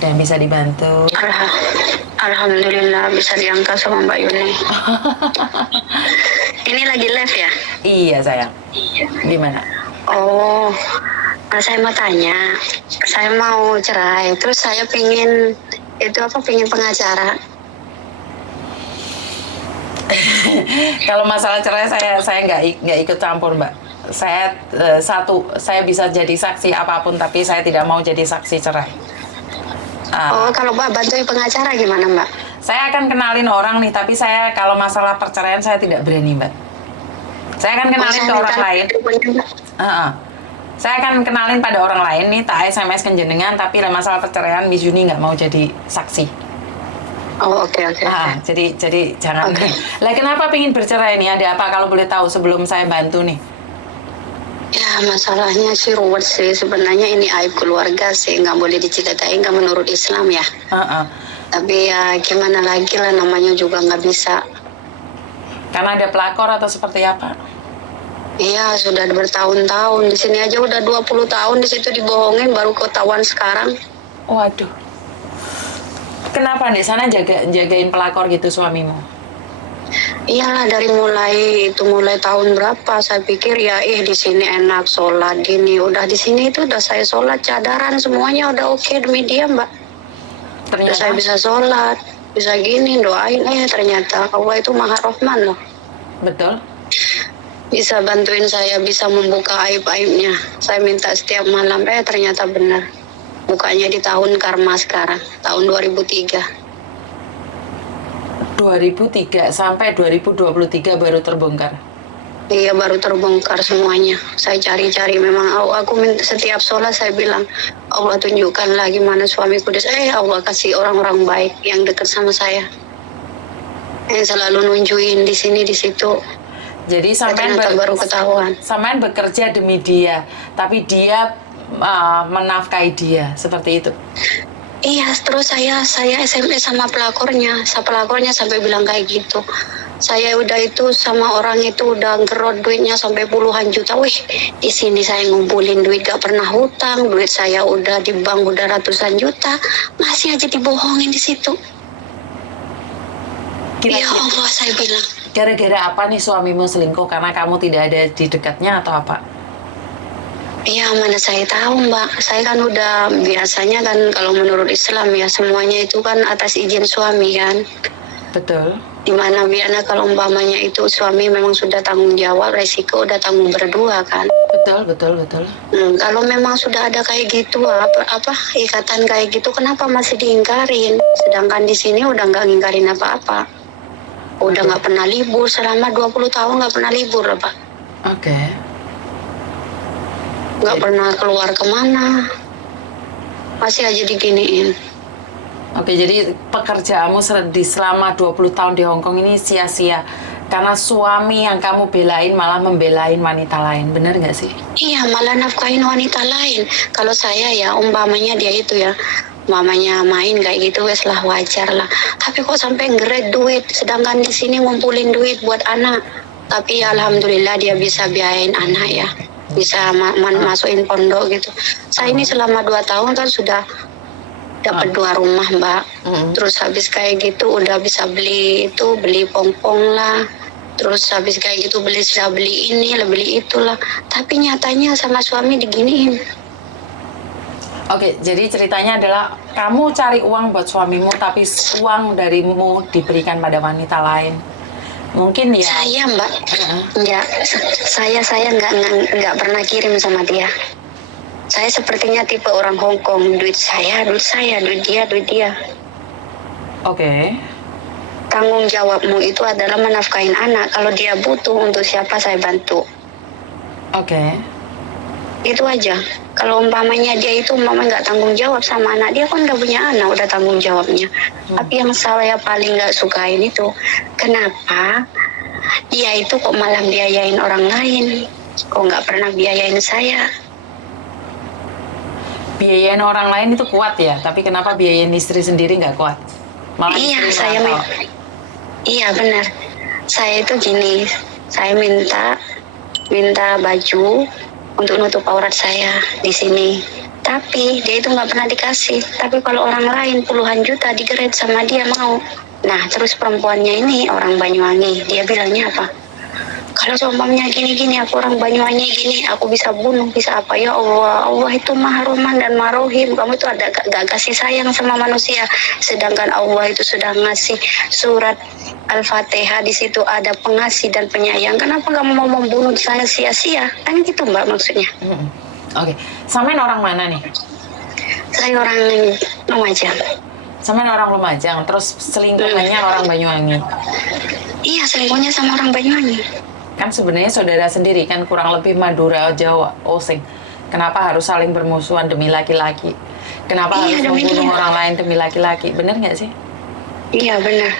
Ada yang bisa dibantu? Alhamdulillah bisa diangkat sama Mbak Yuni. Ini lagi live ya? Iya sayang. Gimana? Oh, saya mau tanya. Saya mau cerai, terus saya pingin pengacara. Kalau masalah cerai saya nggak ikut campur Mbak. Saya saya bisa jadi saksi apapun tapi saya tidak mau jadi saksi cerai. Kalau Mbak bantuin pengacara gimana Mbak? Saya akan kenalin orang nih, tapi saya kalau masalah perceraian saya tidak berani Mbak. Saya akan kenalin ke orang lain. Saya akan kenalin pada orang lain nih, tak SMS ke jenengan, tapi masalah perceraian Miss Yuni nggak mau jadi saksi. Oh oke. Jadi jangan. Okay. Lah kenapa pingin bercerai nih? Ada apa kalau boleh tahu sebelum saya bantu nih? Ya masalahnya sih ruwet sih, sebenarnya ini aib keluarga sih, nggak boleh diceritain, nggak menurut Islam ya. Tapi ya gimana lagi lah, namanya juga nggak bisa. Karena ada pelakor atau seperti apa? Iya sudah bertahun-tahun di sini aja udah 20 tahun di situ dibohongin, baru ketahuan sekarang. Waduh. Kenapa di sana jagain pelakor gitu suamimu? Iyalah dari mulai tahun berapa saya pikir ya di sini enak sholat gini, udah di sini itu udah saya sholat cadaran semuanya udah oke demi dia Mbak. Ternyata saya bisa sholat, bisa gini doain ternyata Allah itu Maha Rahman loh. Betul. Bisa bantuin saya, bisa membuka aib-aibnya. Saya minta setiap malam ternyata benar. Bukanya di tahun karma sekarang, tahun 2003. 2003 sampai 2023 baru terbongkar. Iya baru terbongkar semuanya. Saya cari-cari memang aku setiap sholat saya bilang Allah tunjukkan lagi mana suamiku. Allah kasih orang-orang baik yang dekat sama saya. Yang selalu nunjukin di sini di situ. Jadi sampean baru ketahuan. Sampean bekerja demi dia, tapi dia menafkahi dia seperti itu. Iya, terus saya SMS sama pelakornya sampai bilang kayak gitu. Saya udah itu sama orang itu udah gerot duitnya sampai puluhan juta. Di sini saya ngumpulin duit gak pernah hutang, duit saya udah di bank udah ratusan juta, masih aja dibohongin di situ. Ya Allah, saya bilang. Gara-gara apa nih suamimu selingkuh? Karena kamu tidak ada di dekatnya atau apa? Iya, mana saya tahu Mbak. Saya kan udah biasanya kan kalau menurut Islam ya semuanya itu kan atas izin suami kan. Betul. Dimana biarnya kalau umpamanya itu suami memang sudah tanggung jawab, resiko udah tanggung berdua kan. Betul. Kalau memang sudah ada kayak gitu apa ikatan kayak gitu, kenapa masih diingkarin? Sedangkan di sini udah nggak ngingkarin apa-apa. Udah nggak pernah libur selama 20 tahun nggak pernah libur Pak. Oke. Nggak pernah keluar kemana, masih aja diginiin. Oke, jadi pekerjaanmu selama 20 tahun di Hong Kong ini sia-sia karena suami yang kamu belain malah membelain wanita lain, benar nggak sih? Iya, malah nafkahin wanita lain. Kalau saya ya umpamanya dia itu ya mamanya main kayak gitu wes lah wajar lah, tapi kok sampai ngeret duit, sedangkan di sini ngumpulin duit buat anak. Tapi ya alhamdulillah dia bisa biayain anak ya, bisa masukin pondok gitu. Saya ini selama 2 tahun kan sudah dapat 2 rumah Mbak. Terus habis kayak gitu udah bisa beli pompong lah. Terus habis kayak gitu beli ini lah, beli itulah. Tapi nyatanya sama suami diginiin. Oke, jadi ceritanya adalah kamu cari uang buat suamimu tapi uang darimu diberikan pada wanita lain. Mungkin ya. Saya Mbak, enggak, saya nggak pernah kirim sama dia. Saya sepertinya tipe orang Hong Kong, duit dia. Oke. Tanggung jawabmu itu adalah menafkahin anak. Kalau dia butuh untuk siapa saya bantu. Oke. Itu aja. Kalau umpamanya dia itu nggak tanggung jawab sama anak, dia kan nggak punya anak, udah tanggung jawabnya. Tapi yang saya paling nggak sukain itu, kenapa dia itu kok malah biayain orang lain, kok nggak pernah biayain saya. Biayain orang lain itu kuat ya, tapi kenapa biayain istri sendiri nggak kuat? Malah iya, iya benar. Saya itu gini, saya minta baju untuk nutup aurat saya di sini. tapi dia itu nggak pernah dikasih. Tapi kalau orang lain puluhan juta digeret sama dia mau. Nah terus perempuannya ini orang Banyuwangi, dia bilangnya apa? Kalau seumpamanya gini-gini, aku orang Banyuwangi gini, aku bisa bunuh, bisa apa. Ya Allah, Allah itu Maha Rahman dan Maha Rahim. Kamu itu ada gak kasih sayang sama manusia, sedangkan Allah itu sudah ngasih surat Al-Fatihah, di situ ada pengasih dan penyayang. Kenapa kamu mau membunuh di sana sia-sia? Kan gitu Mbak maksudnya. Oke, Sampean orang mana nih? Saya orang Lumajang. Sampean orang Lumajang, terus selingkuhannya orang Banyuwangi. Iya, selingkuhnya sama orang Banyuwangi. Kan sebenarnya saudara sendiri kan kurang lebih Madura, Jawa, Osing. Kenapa harus saling bermusuhan demi laki-laki? Kenapa Iya, harus demi membunuh dia. orang lain demi laki-laki? Bener nggak sih? Iya benar.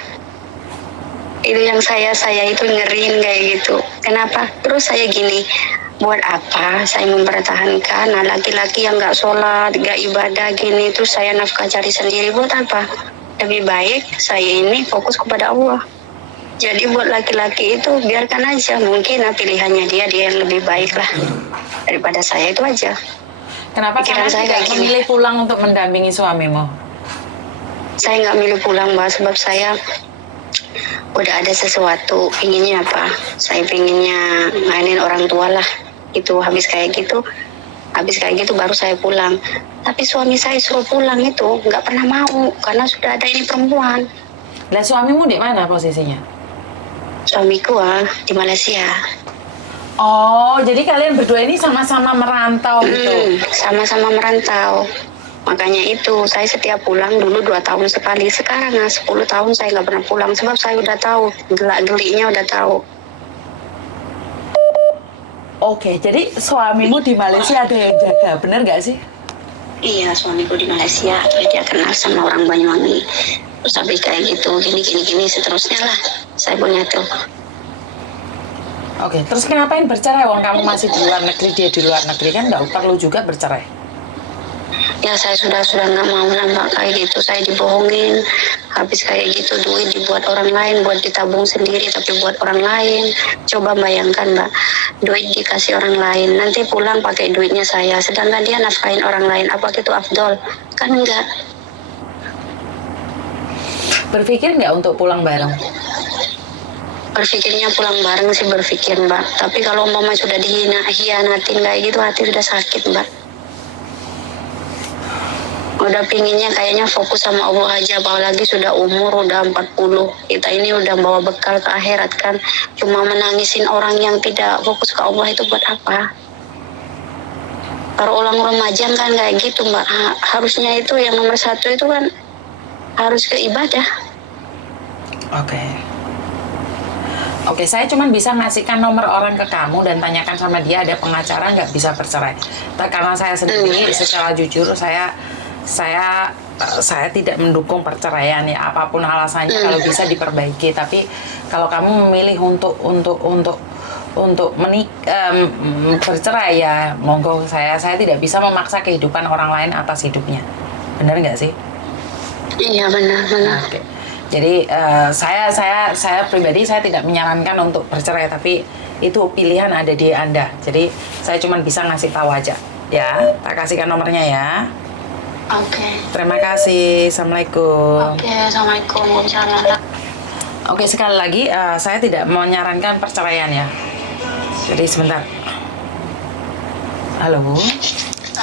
Itu yang saya itu ngeriin kayak gitu. Kenapa? Terus saya gini, buat apa saya mempertahankan laki-laki yang nggak sholat, nggak ibadah gini, terus saya nafkah cari sendiri, buat apa? Lebih baik saya ini fokus kepada Allah. Jadi buat laki-laki itu biarkan aja, mungkin pilihannya dia yang lebih baik lah daripada saya, itu aja. Kenapa Pikiran kalian saya tidak kayak gini. memilih pulang untuk mendampingi suamimu? Saya nggak milih pulang Mbak, sebab saya udah ada sesuatu, pinginnya apa? Saya pinginnya mainin orang tua lah. Itu habis kayak gitu baru saya pulang. Tapi suami saya suruh pulang itu nggak pernah mau karena sudah ada ini perempuan. Lah suamimu di mana posisinya? Suamiku di Malaysia. Oh, jadi kalian berdua ini sama-sama merantau gitu? Sama-sama merantau. Makanya itu saya setiap pulang dulu 2 tahun sekali. Sekarang 10 tahun saya nggak pernah pulang sebab saya udah tahu gelak-geliknya, udah tahu. Oke, jadi suamimu di Malaysia ada yang jaga, bener nggak sih? Iya, suamiku di Malaysia, dia kenal sama orang Banyuwangi. Terus habis kayak gitu, gini seterusnya lah. Saya punya tuh. Oke, terus kenapain bercerai? Wong kamu masih di luar negeri, dia di luar negeri, kan nggak perlu juga bercerai. Ya saya sudah nggak mau nambah kayak gitu. Saya dibohongin. Habis kayak gitu duit dibuat orang lain, buat ditabung sendiri tapi buat orang lain. Coba bayangkan Mbak, duit dikasih orang lain, nanti pulang pakai duitnya saya, sedangkan dia nafkahin orang lain. Apa itu afdol? Kan enggak. Berpikir nggak untuk pulang bareng? Berpikirnya pulang bareng sih berpikir Mbak. Tapi kalau umpama sudah hianatin kayak gitu, hati sudah sakit Mbak. Udah pinginnya kayaknya fokus sama Allah aja, apalagi sudah umur udah 40. Kita ini udah bawa bekal ke akhirat kan. Cuma menangisin orang yang tidak fokus ke Allah itu buat apa? Kalau orang remaja kan kayak gitu Mbak. Harusnya itu yang nomor 1 itu kan harus ke ibadah. Oke, saya cuma bisa ngasihkan nomor orang ke kamu dan tanyakan sama dia ada pengacara nggak bisa bercerai. Karena saya sendiri secara jujur saya tidak mendukung perceraian ya, apapun alasannya kalau bisa diperbaiki. Tapi kalau kamu memilih untuk bercerai ya monggo, saya tidak bisa memaksa kehidupan orang lain atas hidupnya. Benar nggak sih? Iya benar. Oke. Jadi saya pribadi saya tidak menyarankan untuk bercerai, tapi itu pilihan ada di Anda. Jadi saya cuma bisa ngasih tahu aja ya. Tak kasihkan nomornya ya. Oke. Terima kasih. Assalamualaikum. Oke, assalamualaikum. Waalaikumsalam. Oke, sekali lagi saya tidak menyarankan perceraian ya. Jadi sebentar. Halo Bu.